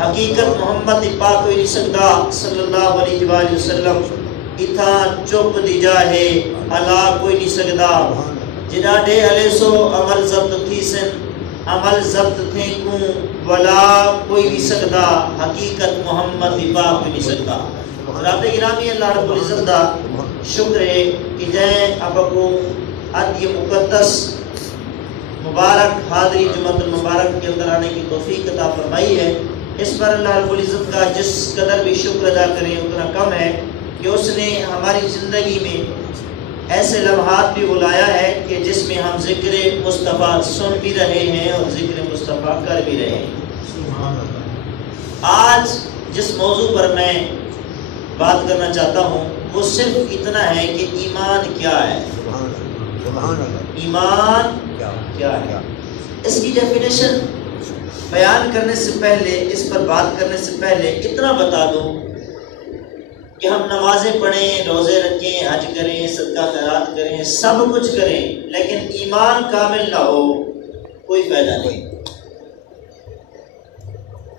حقیقت محمد پاک کوئی نہیں سکتا صلی اللہ علیہ وآلہ وسلم اتھا چپ دی جاہے اللہ کوئی نہیں سکتا جنا ڈے علیہ سو عمل ضبط تھی سن عمل ضبط تھے کوں ولا کوئی نہیں سکتا حقیقت محمد پاک کوئی نہیں سکتا. رب گرامی اللہ رب العزت دا شکر ہے کہ جائیں اب کو آج یہ مقدس مبارک حاضری جمعۃ المبارک کے اندر آنے کی توفیق عطا فرمائی ہے. اس پر اللہ رب العزت کا جس قدر بھی شکر ادا کریں اتنا کم ہے کہ اس نے ہماری زندگی میں ایسے لمحات بھی بلایا ہے کہ جس میں ہم ذکر مصطفیٰ سن بھی رہے ہیں اور ذکر مصطفیٰ کر بھی رہے ہیں. آج جس موضوع پر میں بات کرنا چاہتا ہوں وہ صرف اتنا ہے کہ ایمان کیا ہے. ایمان کیا ہے اس کی ڈیفینیشن بیان کرنے سے پہلے اس پر بات کرنے سے پہلے اتنا بتا دوں کہ ہم نمازیں پڑھیں روزے رکھیں حج کریں صدقہ خیرات کریں سب کچھ کریں لیکن ایمان کامل نہ ہو کوئی فائدہ نہیں.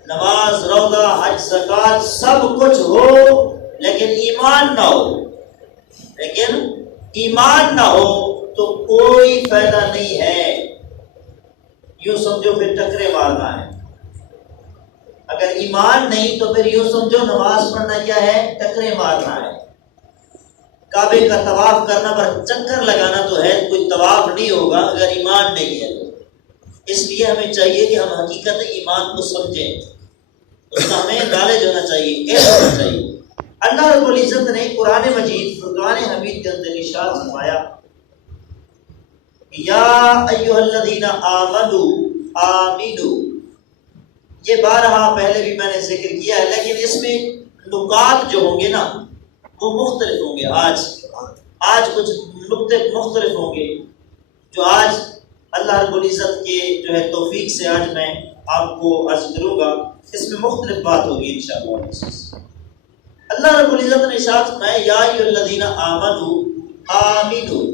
نماز روزہ حج زکوٰۃ سب کچھ ہو لیکن ایمان نہ ہو تو کوئی فائدہ نہیں ہے. یوں سمجھو پھر ٹکرے مارنا ہے. اگر ایمان نہیں تو پھر یوں سمجھو نماز پڑھنا کیا ہے ٹکرے مارنا ہے. کعبے کا طواف کرنا پر چکر لگانا تو ہے کوئی طواف نہیں ہوگا اگر ایمان نہیں ہے تو. اس لیے ہمیں چاہیے کہ ہم حقیقت ایمان کو سمجھیں اس کا ہمیں نالج ہونا چاہیے علم ہونا چاہیے. اللہ رب العزت نے قرآن مجید فرقان حمید کے اندر ارشاد فرمایا یا ایھا الذین آمنوا آمنوا. یہ بارہا پہلے بھی میں نے ذکر کیا ہے لیکن اس میں نکات جو ہوں گے نا وہ مختلف ہوں گے. آج کچھ نقطے مختلف ہوں گے جو آج اللہ رب العزت کے جو ہے توفیق سے آج میں آپ کو عرض کروں گا. اس میں مختلف بات ہوگی انشاءاللہ. اللہ رب العزت نے ارشاد فرمایا یا ایھا الذین آمنوا آمنوا.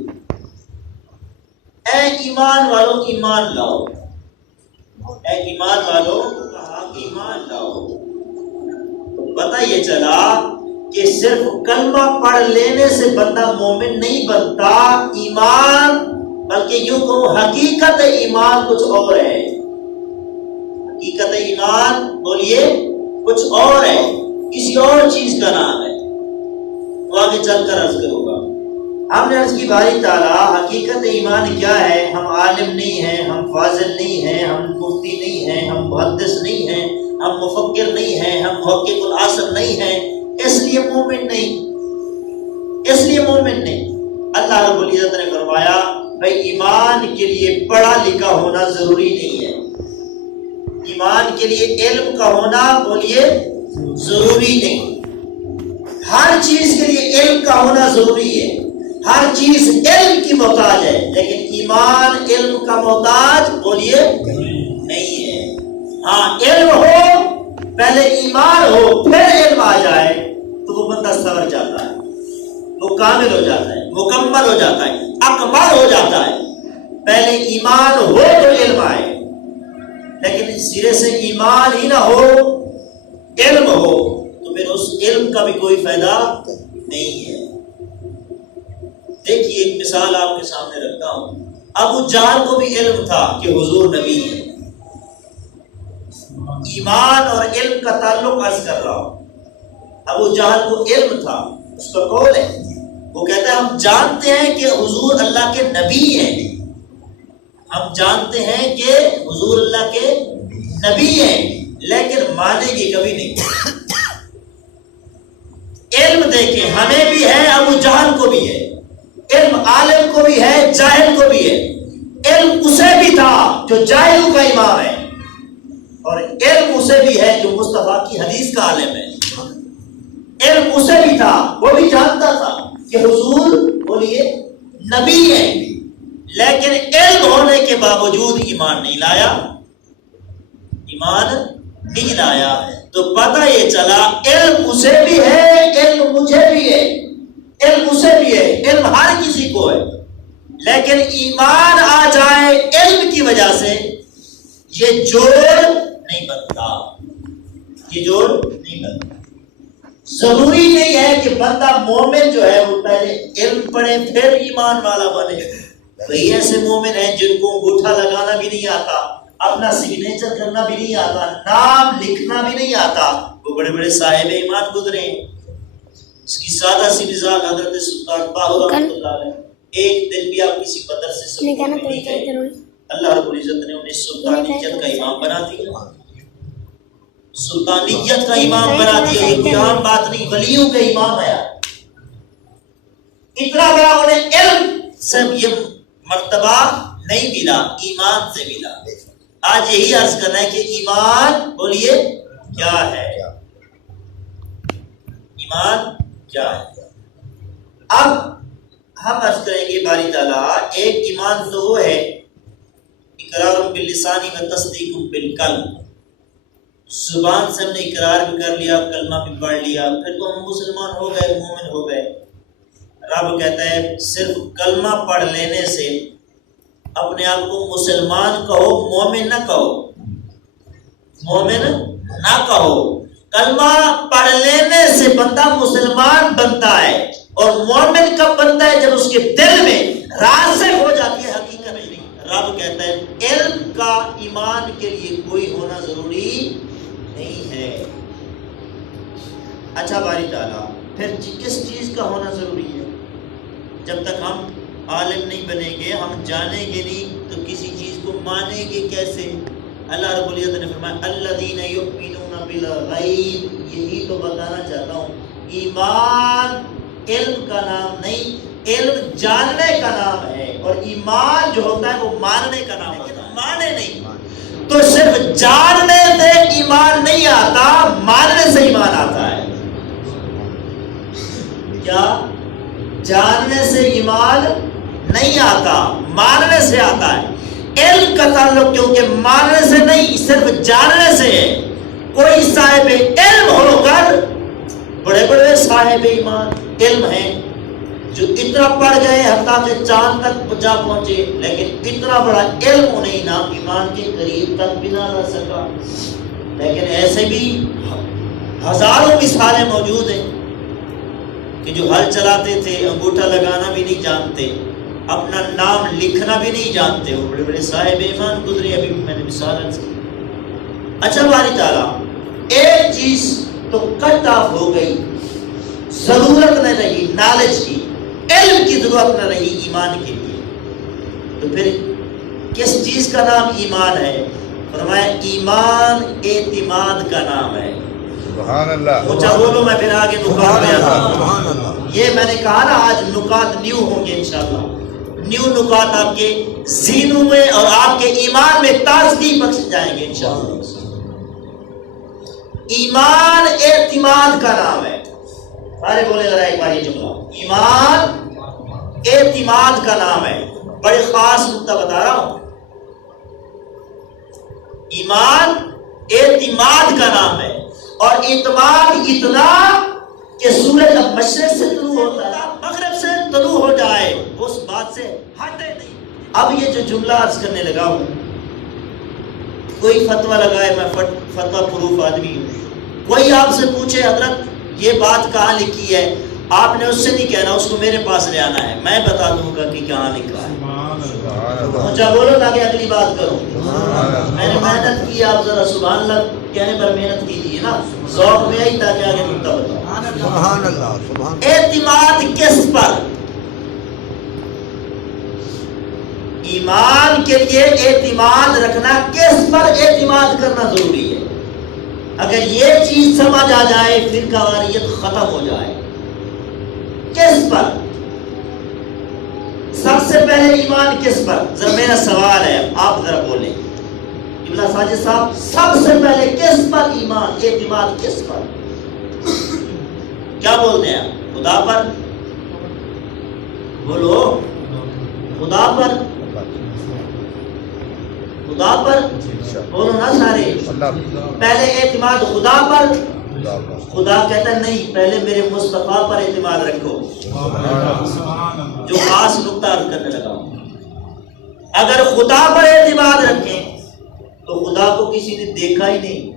اے ایمان والو ایمان لاؤ. اے ایمان والو ایمان لاؤ. پتہ یہ چلا کہ صرف کلمہ پڑھ لینے سے بندہ مومن نہیں بنتا. ایمان بلکہ یوں کہوں حقیقت ایمان کچھ اور ہے. حقیقت ایمان بولیے کچھ اور ہے کسی اور چیز کا نام ہے. وہ آگے چل کر عرض کروں گا. ہم نے عرض کی باری تعالیٰ حقیقت ایمان کیا ہے. ہم عالم نہیں ہیں ہم فاضل نہیں ہیں ہم مفتی نہیں ہیں ہم محدث نہیں ہیں ہم مفکر نہیں ہیں ہم محقق العصر نہیں ہیں اس لیے مومن نہیں. اللہ رب العزت نے فرمایا بھائی ایمان کے لیے پڑھا لکھا ہونا ضروری نہیں ہے. ایمان کے لیے علم کا ہونا بولیے ضروری نہیں. ہر چیز کے لیے علم کا ہونا ضروری ہے. ہر چیز علم کی محتاج ہے لیکن ایمان علم کا محتاج بولیے نہیں ہے. ہاں علم ہو پہلے ایمان ہو پھر علم آ جائے تو وہ بندہ سمجھ جاتا ہے وہ کامل ہو جاتا ہے مکمل ہو جاتا ہے اکمل ہو جاتا ہے. پہلے ایمان ہو تو علم آئے لیکن سرے سے ایمان ہی نہ ہو علم ہو تو پھر اس علم کا بھی کوئی فائدہ نہیں ہے. دیکھیے ایک مثال آپ کے سامنے رکھتا ہوں. ابو جہل کو بھی علم تھا کہ حضور نبی ہے. ایمان اور علم کا تعلق عرض کر رہا ہوں. ابو جہل کو علم تھا اس کا قول ہے وہ کہتا ہے ہم جانتے ہیں کہ حضور اللہ کے نبی ہیں. ہم جانتے ہیں کہ حضور اللہ کے نبی ہیں لیکن مانیں گے کبھی نہیں. علم دیکھیں ہمیں بھی ہے ابو جہل کو بھی ہے. علم عالم کو بھی ہے جاہل کو بھی ہے. علم اسے بھی تھا جو جاہلوں کا امام ہے اور علم اسے بھی ہے جو مصطفیٰ کی حدیث کا عالم ہے. علم اسے بھی تھا وہ بھی جانتا تھا کہ حضور بولیے نبی ہیں لیکن علم ہونے کے باوجود ایمان نہیں لایا. تو پتہ یہ چلا علم اسے بھی ہے علم مجھے بھی ہے علم اسے بھی ہے علم ہر کسی کو ہے لیکن ایمان آ جائے علم کی وجہ سے یہ جوڑ نہیں بنتا. یہ جوڑ نہیں بنتا. ضروری نہیں ہے کہ بندہ مومن جو ہے وہ پہلے علم پڑھے پھر ایمان والا بنے. کئی ایسے مومن ہیں جن کو انگوٹھا لگانا بھی نہیں آتا, اپنا سگنیچر کرنا بھی نہیں آتا, نام لکھنا بھی نہیں آتا, وہ بڑے بڑے صاحب ایمان گزرے ہیں. اس کی سادہ سی مثال حضرت سلطان باہو رحمۃ اللہ علیہ. ایک دن بھی آپ کسی مدرسے سے نہیں گئے, اللہ رب العزت نے انہیں سلطانیت کا امام بنا دیا. سلطانیت کا امام بنا دیا, یہ کوئی عام بات نہیں, ولیوں کا امام ہے. اتنا بڑا انہیں علم سے یہ مرتبہ نہیں ملا, ایمان سے ملا. آج یہی عرض کرنا ہے کہ ایمان بولیے کیا ہے, ایمان کیا ہے. اب ہم عرض کریں گے باری تعالیٰ, ایک ایمان تو وہ ہے اقرار باللسان و تصدیق بالقلب, زبان سے ہم نے اقرار بھی کر لیا, کلمہ بھی پڑھ لیا, پھر تو ہم مسلمان ہو گئے, مومن ہو گئے. رب کہتا ہے صرف کلمہ پڑھ لینے سے اپنے آپ کو مسلمان کہو, مومن نہ کہو, مومن نہ کہو. کلمہ پڑھ لینے سے بندہ مسلمان بنتا ہے, اور مومن کب بنتا ہے؟ جب اس کے دل میں راسخ ہو جاتی ہے حقیقت نہیں. رب کہتا ہے علم کا ایمان کے لیے کوئی ہونا ضروری نہیں ہے. اچھا باری تعالیٰ, پھر کس چیز کا ہونا ضروری ہے؟ جب تک ہم عالم نہیں بنیں گے, ہم جانیں گے نہیں, تو کسی چیز کو مانیں گے کیسے؟ اللہ رب العزت نے فرمایا الذین یؤمنون بالغیب. یہی تو بتانا چاہتا ہوں, ایمان علم کا نام نہیں, علم جاننے کا نام ہے, اور ایمان جو ہوتا ہے وہ ماننے کا نام ہوتا ہے, مانے نہیں. تو صرف جاننے سے ایمان نہیں آتا, ماننے سے ایمان آتا ہے. کیا؟ جاننے سے ایمان نہیں آتا, ماننے سے آتا ہے. علم کا تعلق کیونکہ ماننے سے نہیں, صرف جاننے سے ہے. کوئی صاحب علم ہو کر, بڑے بڑے صاحب ایمان علم ہیں جو اتنا پڑھ گئے حتیٰ کہ چاند تک جا پہنچے, لیکن اتنا بڑا علم انہیں نہ ایمان کے قریب تک بھی نہ رہ سکا. لیکن ایسے بھی ہزاروں مثالیں موجود ہیں کہ جو ہل چلاتے تھے, انگوٹھا لگانا بھی نہیں جانتے, اپنا نام لکھنا بھی نہیں جانتے, وہ بڑے بڑے صاحب ایمان گزرے. ابھی میں نے مثال عرض کی. اچھا باری تعالیٰ, ایک چیز تو کٹ آف ہو گئی, ضرورت نہ رہی نالج کی, علم کی ضرورت نہ رہی ایمان کے لیے. تو پھر کس چیز کا نام ایمان ہے؟ فرمایا ایمان اعتماد کا نام ہے. سبحان اللہ. اونچا بولو, میں پھر آگے نکات بیان کروں. یہ میں نے کہا نا, آج نکات نیو ہوں گے انشاءاللہ. نیو نکات آپ کے ذہنوں میں اور آپ کے ایمان میں تازگی بخش جائیں گے انشاءاللہ. ایمان اعتماد کا نام ہے. سارے بولے ذرا ایک بار یہ جملہ, ایمان اعتماد کا نام ہے. بڑے خاص نقطہ بتا رہا ہوں. ایمان اعتماد کا نام ہے, اور اعتماد اتنا کہ سورج اب مشرق سے طلوع ہوتا ہے, مغرب سے طلوع ہو جائے, اس بات سے ہٹے نہیں. اب یہ جو جملہ عرض کرنے لگا ہوں, کوئی فتویٰ لگائے, میں فتویٰ پروف آدمی ہوں, کوئی آپ سے پوچھے حضرت یہ بات کہاں لکھی ہے, آپ نے اس سے نہیں کہنا, اس کو میرے پاس لے آنا ہے, میں بتا دوں گا کہ کہاں لکھا ہے. اونچا بولو تاکہ اگلی بات کروں. میں نے محنت کی, آپ ذرا سبحان اللہ کہنے پر محنت کیجیے نا, ذوق میں آئی تاکہ آگے نکتہ بتاؤں. سبحان اللہ. اعتماد کس پر؟ ایمان کے لیے اعتماد رکھنا, کس پر اعتماد کرنا ضروری ہے. اگر یہ چیز سمجھ آ جائے, فرقہ واریت ختم ہو جائے. کس پر؟ سب سے پہلے ایمان کس پر؟ ذرا میرا سوال ہے, آپ ذرا بولیں. ابن ساجد صاحب, سب سے پہلے کس پر ایمان, اعتماد کس پر؟ کیا بولتے ہیں آپ؟ خدا پر؟ بولو, خدا پر, خدا پر بولو نا سارے. پہلے اعتماد خدا پر. خدا کہتا ہے نہیں, پہلے میرے مصطفیٰ پر اعتماد رکھو. جو خاص نقطہ عرض کرنے لگا ہوں, اگر خدا پر اعتماد رکھیں تو خدا کو کسی نے دیکھا ہی نہیں,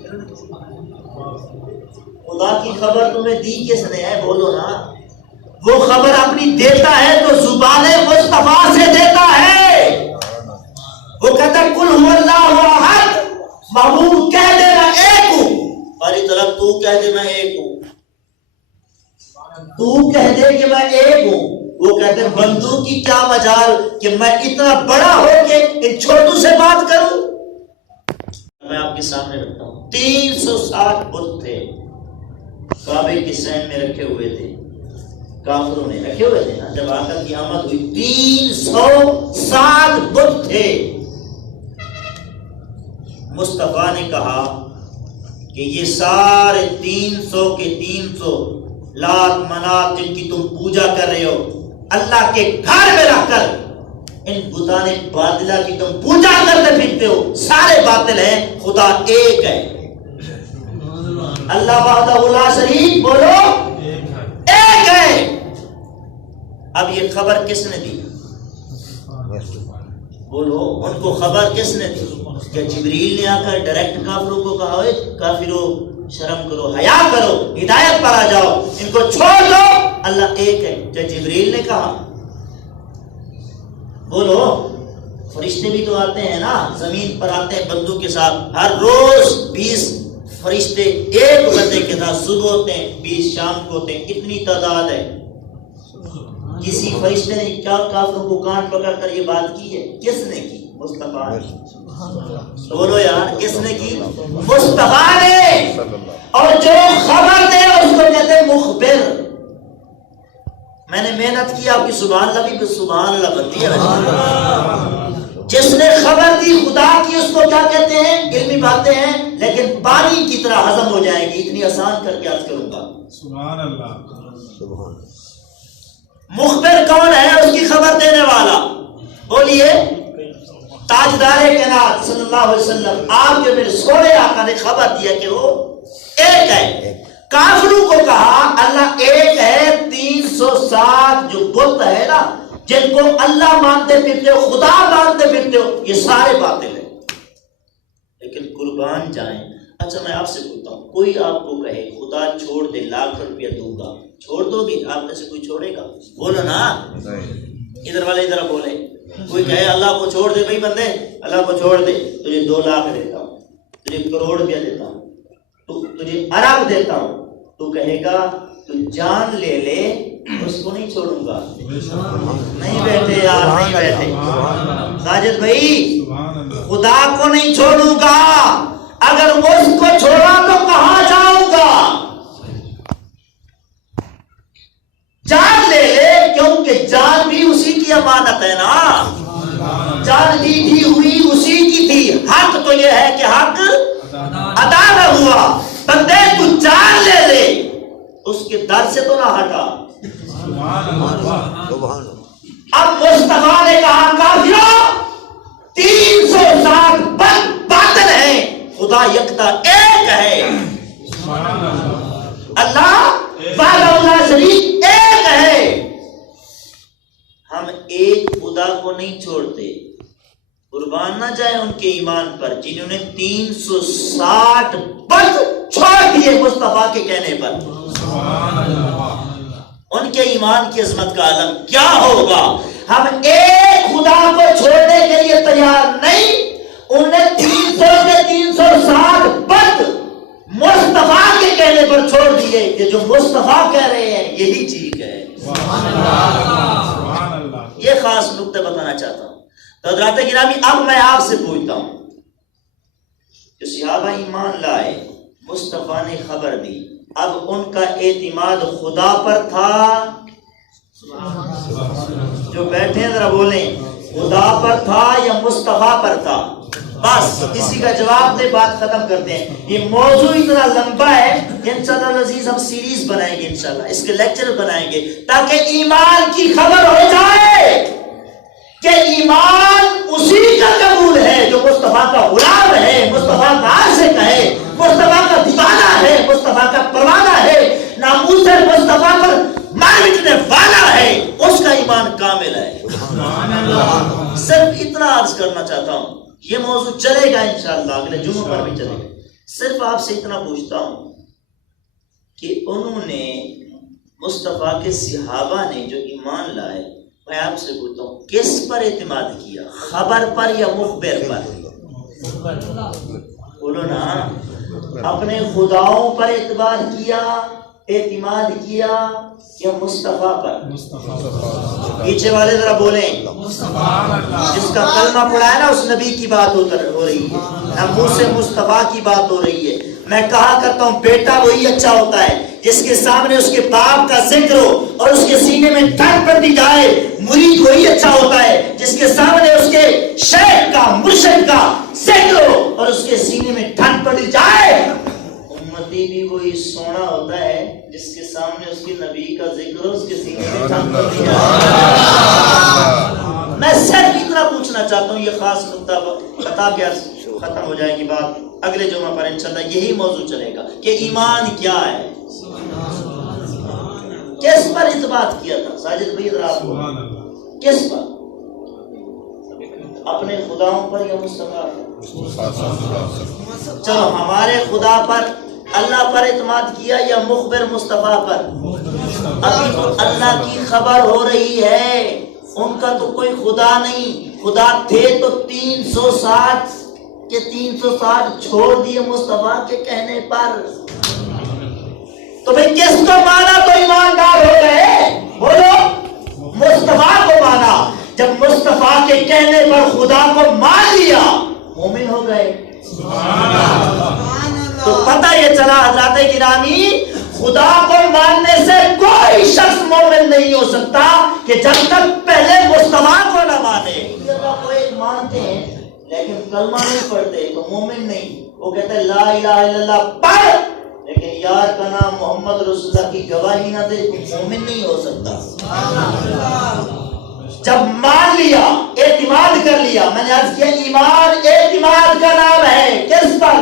خدا کی خبر تمہیں دی کس نے ہے؟ بولو نا. وہ خبر اپنی دیتا ہے تو زبان مصطفیٰ سے دیتا ہے. وہ کہتا ہے کل هو اللہ احد، محبوب کہہ دے میں ایک ہوں. ہماری طرف تو کہہ دے میں ایک ہوں، تو کہہ دے کہ میں ایک ہوں. وہ کہتے ہیں بندوں کی کیا مجال کہ میں اتنا بڑا ہو کے ان چھوٹوں سے بات کروں. میں آپ کے سامنے رکھتا ہوں 360 بت تھے کعبے کے سین میں رکھے ہوئے تھے. کافروں نے رکھے ہوئے تھے نا. جب آقا کی آمد ہوئی 360 بت تھے. مصطفیٰ نے کہا کہ یہ سارے 300 کے 300 لات منات جن کی تم پوجا کر رہے ہو، اللہ کے گھر میں رکھ کر ان بتانے باطلہ کی تم پوجا کرتے پھرتے ہو، سارے باطل ہیں، خدا ایک ہے. اللہ وحدہ لا شریک، بولو ایک ہے. اب یہ خبر کس نے دی؟ بولو ان کو خبر کس نے دی؟ کیا جبریل نے آ کر ڈائریکٹ کافروں کو کہا ہوئے کافروں شرم کرو، حیا کرو، ہدایت پر آ جاؤ، ان کو چھوڑ دو، اللہ ایک ہے؟ کیا جبریل نے کہا؟ بولو فرشتے بھی تو آتے ہیں نا، زمین پر آتے ہیں بندوں کے ساتھ. ہر روز 20 فرشتے ایک بندے کے ساتھ، صبح ہوتے ہیں 20 شام کو ہوتے ہیں. اتنی تعداد ہے. کسی فرشتے نے کیا کافروں کو کان پکڑ کر یہ بات کی ہے؟ کس نے کی؟ مصطفیٰ نے. بولو یار کس نے کی؟ مصطفیٰ نے. اور جو خبر دے اس کو کہتے ہیں مخبر. میں نے محنت کی آپ کی سبحان اللہ بھی سبحان اللہ بنتی ہے. جس نے خبر دی خدا کی اس کو کیا کہتے ہیں؟ علمی باتیں ہیں لیکن پانی کی طرح ہضم ہو جائے گی. اتنی آسان کر کے عرض کروں گا. سبحان اللہ. مخبر کون ہے؟ اس کی خبر دینے والا. بولیے تاجدار کائنات صلی اللہ علیہ وسلم آپ کے میرے سونے آقا نے خبر دیا کہ وہ ایک ہے. کافروں کو کہا اللہ ایک ہے. 360 جو بت ہے نا جن کو اللہ مانتے پھرتے ہو، خدا مانتے پھرتے ہو، یہ سارے باطل ہیں. لیکن قربان جائیں. اچھا میں آپ سے پوچھتا ہوں، کوئی آپ کو کہے خدا چھوڑ دے لاکھ روپیہ دوں گا، چھوڑ دو گے؟ آپ میں سے کوئی چھوڑے گا؟ بولو نا. ادھر والے ادھر بولے. کوئی کہے اللہ کو چھوڑ دے بھائی بندے، اللہ کو چھوڑ دے، تجھے 2 لاکھ دیتا ہوں، تجھے کروڑ روپیہ دیتا ہوں، تجھے ارب دیتا ہوں، تو کہے گا تو جان لے لے، اس کو نہیں چھوڑوں گا. نہیں بیٹھے یار، نہیں بیٹھے. ساجد بھائی خدا کو نہیں چھوڑوں گا. اگر اس کو چھوڑا تو کہاں جاؤں گا؟ جان لے لے، کیونکہ جان بھی اسی کی امانت ہے نا. جان دی تھی ہوئی اسی کی تھی. حق تو یہ ہے کہ حق ادا نہ ہوا. بندے تو جان لے لے، اس کے در سے تو نہ ہٹا. اب مصطفیٰ نے کہا کافروں 360 باطل ہیں، خدا یکتا ایک ہے. اللہ وحدہ لا شریک ایک ہے. ہم ایک خدا کو نہیں چھوڑتے. قربان نہ جائے ان کے ایمان پر جنہوں نے 360 بت چھوڑ دیے مصطفیٰ کے کہنے پر. ان کے ایمان کی عظمت کا عالم کیا ہوگا. ہم ایک خدا کو چھوڑنے کے لیے تیار نہیں. انہیں 300 کے 360 بت مصطفیٰ کے کہنے پر چھوڑ دیے کہ جو مصطفیٰ کہہ رہے ہیں یہی ٹھیک ہے. یہ خاص نقطہ بتانا چاہتا ہوں. تو حضرات گرامی اب میں آپ سے پوچھتا ہوں، جو صحابہ ایمان لائے، مصطفیٰ نے خبر دی، اب ان کا اعتماد خدا پر تھا؟ جو بیٹھے ہیں ذرا بولیں، خدا پر تھا یا مصطفیٰ پر تھا؟ بس اسی کا جواب دے، بات ختم کرتے ہیں. یہ موضوع اتنا لمبا ہے کہ انشاءاللہ العزیز ہم سیریز بنائیں گے، انشاءاللہ اس کے لیکچر بنائیں گے تاکہ ایمان کی خبر ہو جائے کہ ایمان اسی کا قبول ہے جو مصطفیٰ کا غلام ہے، مصطفیٰ کا عاشق ہے، مصطفیٰ کا دیوانہ ہے، مصطفیٰ کا پروانہ ہے، ناموس مصطفیٰ پر مار مٹنے والا ہے، اس کا ایمان کامل ہے. صرف اتنا عرض کرنا چاہتا ہوں. یہ موضوع چلے گا انشاءاللہ، اگلے جمعہ پر بھی چلے گا. صرف آپ سے اتنا پوچھتا ہوں کہ انہوں نے مصطفیٰ کے صحابہ نے جو ایمان لائے، میں آپ سے پوچھتا ہوں کس پر اعتماد کیا، خبر پر یا مخبر پر؟ بولو نا، اپنے خداؤں پر اعتماد کیا یا مصطفیٰ پر؟ پیچھے والے ذرا بولیں، جس کا کلمہ پڑھا ہے نا اس نبی کی بات ہو رہی ہے، منہ سے مصطفیٰ کی بات ہو رہی ہے۔ میں کہا کرتا ہوں بیٹا وہی اچھا ہوتا ہے جس کے سامنے اس کے باپ کا ذکر ہو اور اس کے سینے میں ٹھنڈ پڑتی جائے۔ مرید وہی اچھا ہوتا ہے جس کے سامنے اس کے شیخ کا مرشد کا ذکر ہو اور اس کے سینے میں ٹھنڈ پڑتی جائے۔ امتی بھی وہی سونا ہوتا ہے جس کے سامنے اس کے نبی کا ذکر ہو، اس کے سینے میں ٹھنڈ پڑتی جائے۔ میں صرف اتنا پوچھنا چاہتا ہوں، یہ خاص نقطہ بتا کے ختم ہو جائے گی بات، اگلے جمعہ پر انشاءاللہ یہی موضوع چلے گا کہ ایمان کیا ہے، کس پر اعتماد کیا تھا ساجد بھائی رات کو، کس پر؟ اپنے خداؤں پر یا مصطفیٰ پر؟ چلو ہمارے خدا پر اللہ پر اعتماد کیا یا مخبر مصطفیٰ پر؟ ابھی تو اللہ کی خبر ہو رہی ہے، ان کا تو کوئی خدا نہیں، خدا تھے تو 360 کہ 360 چھوڑ دیے مصطفیٰ کے کہنے پر۔ تو بھئی کس کو مانا تو ایماندار ہو گئے؟ بولو، مصطفیٰ کو مانا، جب مصطفیٰ کے کہنے پر خدا کو مان لیا مومن ہو گئے۔ تو پتہ یہ چلا حضرات گرامی، خدا کو ماننے سے کوئی شخص مومن نہیں ہو سکتا کہ جب تک پہلے مصطفیٰ کو نہ مانے۔ اللہ کو ایک مانتے ہیں لیکن کلمہ نہیں پڑھتے تو مومن نہیں، وہ کہتے ہیں لا الہ الا اللہ پڑھ لیکن یار کا نام محمد رسول اللہ کی گواہی نہ دے تو مومن نہیں ہو سکتا۔ جب مان لیا، اعتماد کر لیا، میں نے عرض کیا ایمان اعتماد کا نام ہے، کس پر؟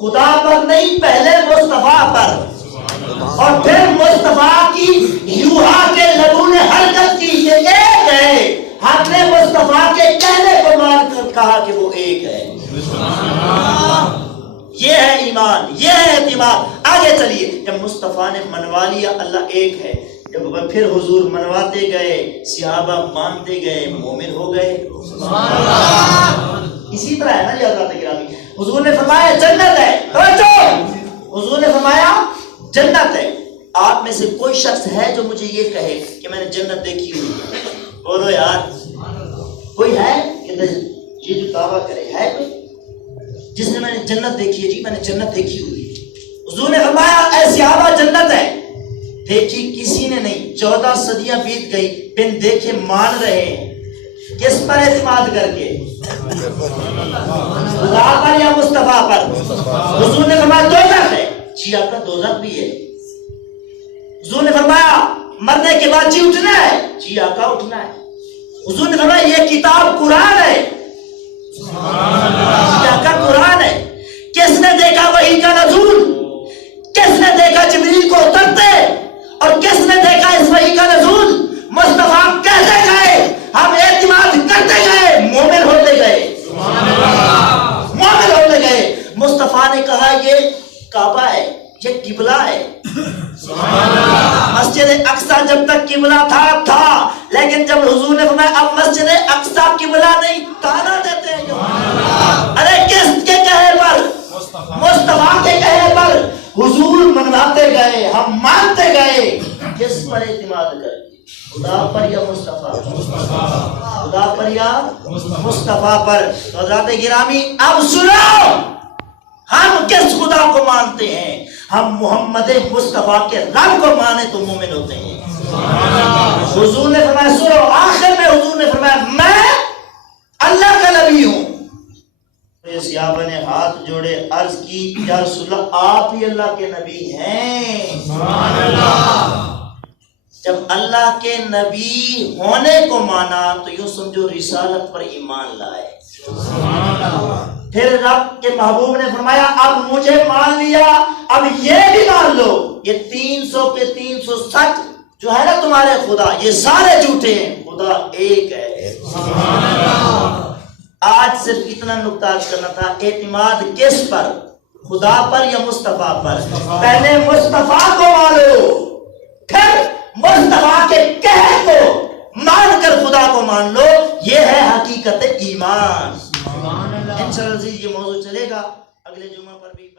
خدا پر نہیں، پہلے مصطفیٰ پر، اور پھر مصطفیٰ کی یوحا کے لبوں نے حرکت کی کہ ایک ہے، ہم نے مصطفیٰ کے کہنے کو مان کر کہا کہ وہ ایک ہے۔ یہ ہے ایمان، یہ ہے اعتماد۔ آگے چلیے، جب مصطفیٰ نے منوا لیا اللہ ایک ہے، جب پھر حضور منواتے گئے، صحابہ مانتے گئے، مومن ہو گئے۔ اسی طرح ہے نا یہ حضرات گرامی، حضور نے فرمایا جنت ہے، حضور نے فرمایا جنت ہے۔ آپ میں سے کوئی شخص ہے جو مجھے یہ کہے کہ میں نے جنت دیکھی ہوئی ہے؟ بولو یار، کوئی ہے کہ یہ جو دعویٰ کرے؟ ہے کوئی جس نے میں نے جنت دیکھی ہے؟ جی میں نے جنت دیکھی ہوئی ہے۔ حضور نے فرمایا اے صحابہ جنت ہے، دیکھی کسی نے نہیں، 14 صدیاں بیت گئی، بن دیکھے مان رہے ہیں۔ کس پر اعتماد کر کے؟ خدا پر یا مصطفیٰ پر؟ حضور نے فرمایا دوزخ ہے، جی آپ کا دوزخ بھی ہے۔ حضور نے فرمایا مرنے کے بعد جی اٹھنا ہے، جی آقا اٹھنا ہے۔ حضور نے فرمایا یہ کتاب قرآن ہے، جی آقا قرآن ہے۔ کس نے دیکھا وحی کا نزول؟ کس نے دیکھا جبریل کو اترتے؟ اور کس نے دیکھا اس وحی کا نزول؟ مصطفیٰ کہتے گئے، ہم اعتماد کرتے گئے، مومن ہوتے گئے، مومن ہوتے گئے۔ مصطفیٰ نے کہا یہ کعبہ ہے، یہ قبلہ ہے۔ مسجد اقصی جب تک قبلہ تھا، لیکن جب حضور نے فرمایا اب مسجد اقصی قبلہ نہیں، تانا دیتے ہیں۔ ارے کس کے کہے پر؟ مصطفیٰ کے کہے پر حضور منواتے گئے، ہم مانتے گئے۔ کس پر اعتماد کر؟ خدا پر یا مصطفیٰ؟ خدا پر یا مصطفیٰ پر؟ تو حضرات گرامی اب سنو، ہم کس خدا کو مانتے ہیں؟ ہم محمد مصطفیٰ کے رب کو مانے تو مومن ہوتے ہیں۔ حضور نے فرمایا سنو، آخر میں حضور نے فرمایا میں اللہ کا نبی ہوں۔ صحابہ نے ہاتھ جوڑے، عرض کی یا رسول اللہ آپ ہی اللہ کے نبی ہیں۔ جب اللہ کے نبی ہونے کو مانا تو یوں سمجھو رسالت پر ایمان لائے۔ پھر رب کے محبوب نے فرمایا اب مجھے مان لیا، اب یہ بھی مان لو، یہ 300 کے 360 جو ہے نا تمہارے خدا، یہ سارے جھوٹے ہیں، خدا ایک ہے۔ آج صرف اتنا نقطہ کرنا تھا، اعتماد کس پر؟ خدا پر یا مصطفیٰ پر؟ پہلے مصطفیٰ کو مانو، پھر مصطفیٰ کے کہے کو مان کر خدا کو مان لو. یہ ہے حقیقت ایمان. انشاءاللہ یہ موضوع چلے گا اگلے جمعہ پر بھی.